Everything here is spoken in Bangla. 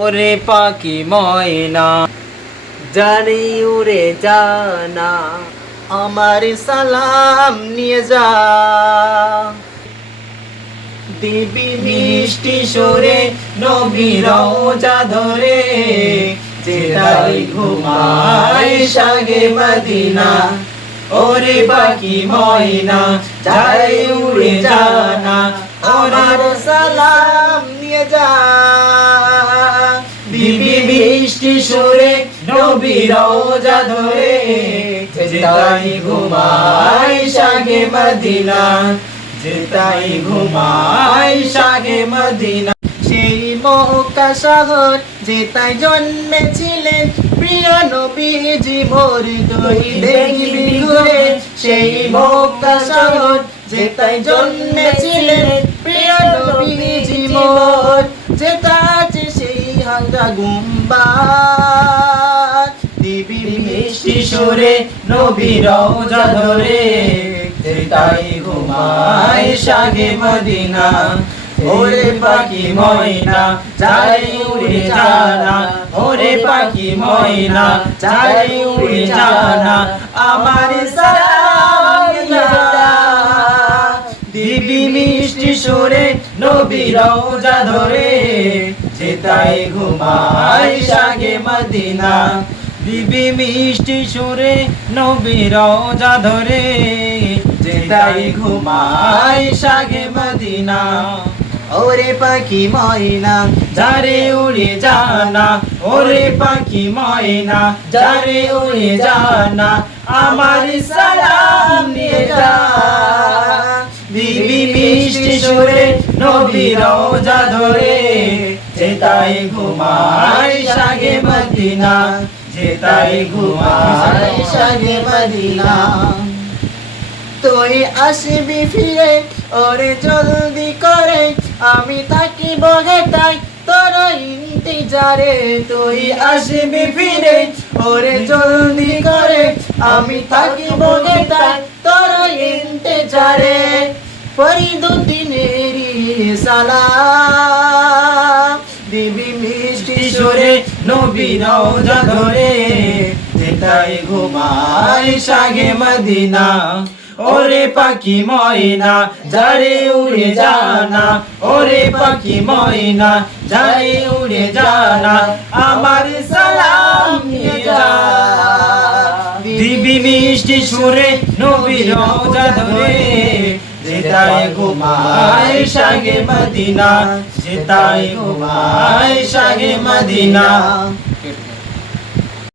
ওরে পাখি ময়না, জানি উড়ে জানা আমার সালাম নিয়ে যা। দিবি মিষ্টি সুরে নবীর যা ধরে, যেটাই ঘুমাই সাগে মদিনা। ওরে বাকি ময়না যাই উড়ে জানা আমার সালাম নিয়ে যা। সেই মক্কা শহর যেতাই জন্মেছিলেন প্রিয় নবীজি ভোর তুই দেখবি ঘুরে সেই মক্কা শহর যেতাই জন্মেছিলেন প্রিয় নবীজি মোর যেতা আছে সেই হাঙ্গা গুম্বা। সুরে নবীর যা ধরে যেতাই ঘুমাই সাগে মদিনা। ওরে পাখি ময়না, যাই উড়ে জানা। ওরে পাখি ময়না, যাই উড়ে জানা। আমার সালাম দিবি মিষ্টি সুরে, নবীর যা ধরে যেতাই ঘুমাই সাগে মদিনা। দিবি মিষ্টি সুরে নবীর যা ধরে। যেতাই ঘুমাই সাগে মদিনা, ওরে পাখি ময়না, যারে উড়ে জানা, ওরে পাখি ময়না, যারে উড়ে জানা, আমার সালাম নিয়ে যা। দিবি মিষ্টি সুরে নবীর যা ধরে। যেতাই ঘুমাই সাগে মদিনা যেতাই ঘুমাই সাগে মদিনা। তুই আসবি ফিরে, ওরে জলদি করে। আমি থাকি বগেটাই তোর ইন্তিজারে। তুই আসবি ফিরে, ওরে জলদি করে। আমি থাকি বগেটাই তোর ইন্তিজারে। ফরিদুদ্দিনেরই সালাম। দিবি সুরে নবীর যা ধরে যেতাই ঘুমাই সাগে মদিনা। ওরে পাখি ময়না, যারে উড়ে জানা। ওরে পাখি ময়না, যারে উড়ে জানা। আমার সালাম নিয়ে যা। দিবি মিষ্টি সুরে নবীর যা ধরে যেতাই ঘুমায় সাগে মদিনা যেতায় ঘুমায় সাগে মদিনা